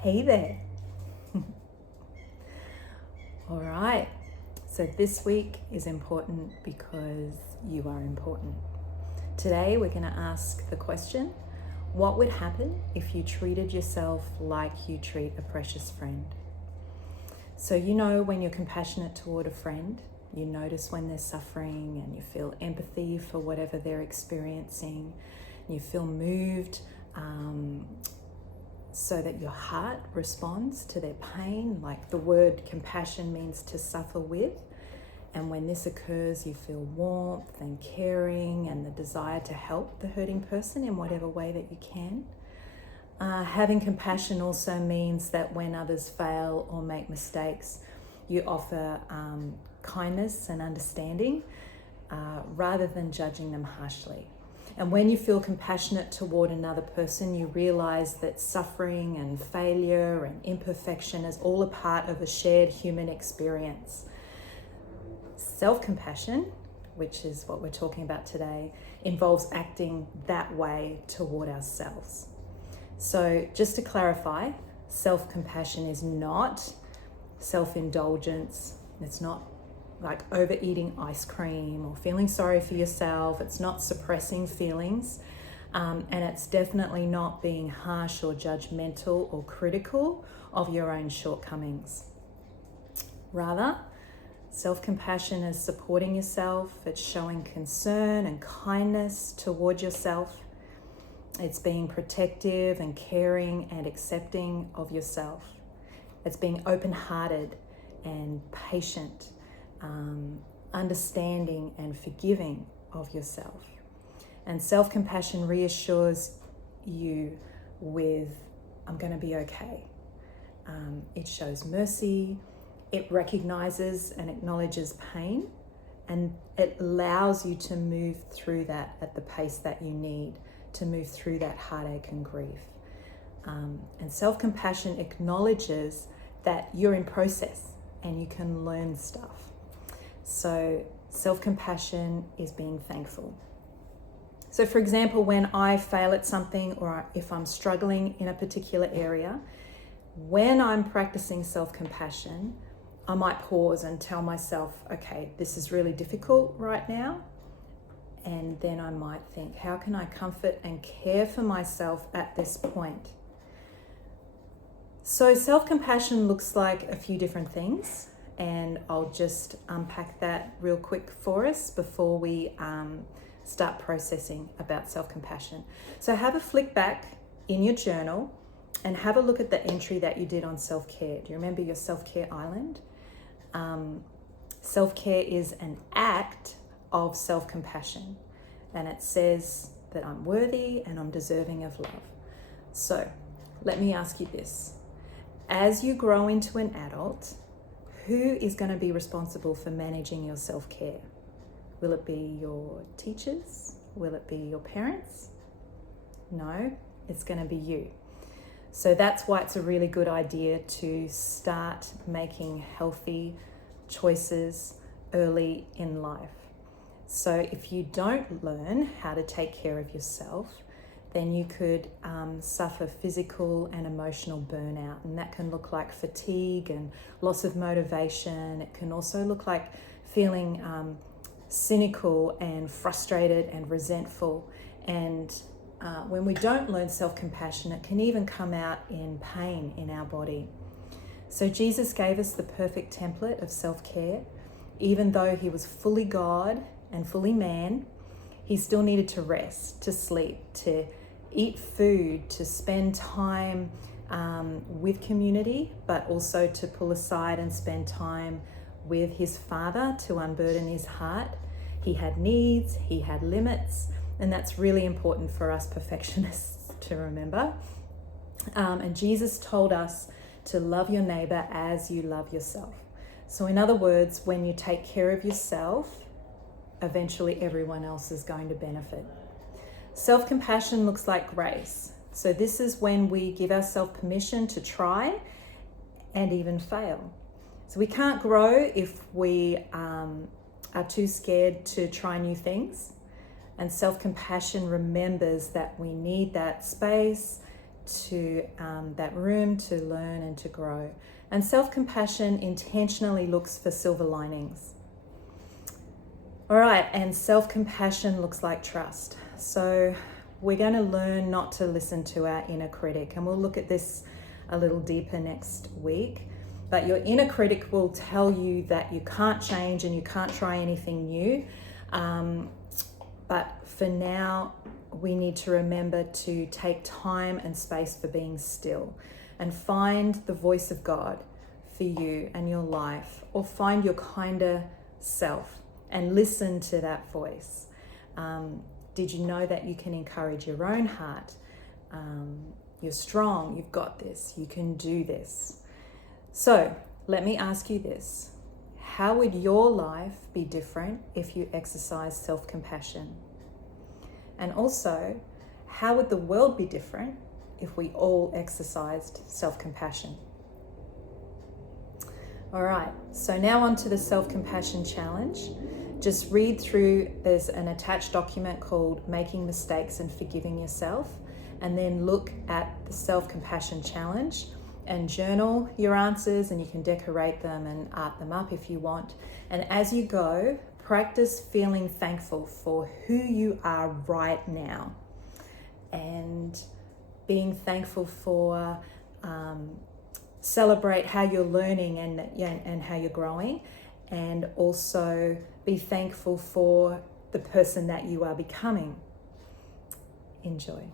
Hey there. All right, so this week is important because you are important. Today we're going to ask the question, what would happen if you treated yourself like you treat a precious friend? So you know when you're compassionate toward a friend, you notice when they're suffering and you feel empathy for whatever they're experiencing. You feel moved so that your heart responds to their pain, like the word compassion means to suffer with. And when this occurs, you feel warmth and caring and the desire to help the hurting person in whatever way that you can. Having compassion also means that when others fail or make mistakes, you offer kindness and understanding rather than judging them harshly. And when you feel compassionate toward another person, you realize that suffering and failure and imperfection is all a part of a shared human experience. Self-compassion, which is what we're talking about today, involves acting that way toward ourselves. So just to clarify, self-compassion is not self-indulgence. It's not like overeating ice cream or feeling sorry for yourself. It's not suppressing feelings. And it's definitely not being harsh or judgmental or critical of your own shortcomings. Rather, self-compassion is supporting yourself. It's showing concern and kindness toward yourself. It's being protective and caring and accepting of yourself. It's being open-hearted and patient, understanding and forgiving of yourself. And self-compassion reassures you with, I'm going to be okay. It shows mercy. It recognizes and acknowledges pain, and it allows you to move through that at the pace that you need to move through that heartache and grief. And self-compassion acknowledges that you're in process and you can learn stuff. So self-compassion is being thankful. So for example, when I fail at something or if I'm struggling in a particular area, when I'm practicing self-compassion, I might pause and tell myself, okay, this is really difficult right now. And then I might think, how can I comfort and care for myself at this point? So self-compassion looks like a few different things, and I'll just unpack that real quick for us before we start processing about self-compassion. So have a flick back in your journal and have a look at the entry that you did on self-care. Do you remember your self-care island? Self-care is an act of self-compassion, and it says that I'm worthy and I'm deserving of love. So let me ask you this. As you grow into an adult, who is going to be responsible for managing your self-care? Will it be your teachers? Will it be your parents? No, it's going to be you. So that's why it's a really good idea to start making healthy choices early in life. So if you don't learn how to take care of yourself, then you could suffer physical and emotional burnout. And that can look like fatigue and loss of motivation. It can also look like feeling cynical and frustrated and resentful. And when we don't learn self-compassion, it can even come out in pain in our body. So Jesus gave us the perfect template of self-care. Even though he was fully God and fully man, he still needed to rest, to sleep, to eat food, to spend time with community, but also to pull aside and spend time with his Father to unburden his heart. He had needs, he had limits, and that's really important for us perfectionists to remember. And Jesus told us to love your neighbor as you love yourself. So in other words, when you take care of yourself, eventually everyone else is going to benefit. Self-compassion looks like grace. So this is when we give ourselves permission to try and even fail. So we can't grow if we are too scared to try new things. And self-compassion remembers that we need that space to that room to learn and to grow. And self-compassion intentionally looks for silver linings. All right, and self-compassion looks like trust. So we're going to learn not to listen to our inner critic, and we'll look at this a little deeper next week. But your inner critic will tell you that you can't change and you can't try anything new. But for now, we need to remember to take time and space for being still and find the voice of God for you and your life, or find your kinder self and listen to that voice. Did you know that you can encourage your own heart? You're strong, you've got this, you can do this. So let me ask you this. How would your life be different if you exercised self-compassion? And also, how would the world be different if we all exercised self-compassion? All right, so now on to the self-compassion challenge. Just read through, there's an attached document called Making Mistakes and Forgiving Yourself, and then look at the self-compassion challenge and journal your answers, and you can decorate them and art them up if you want. And as you go, practice feeling thankful for who you are right now, and being thankful for, celebrate how you're learning and how you're growing, and also be thankful for the person that you are becoming. Enjoy.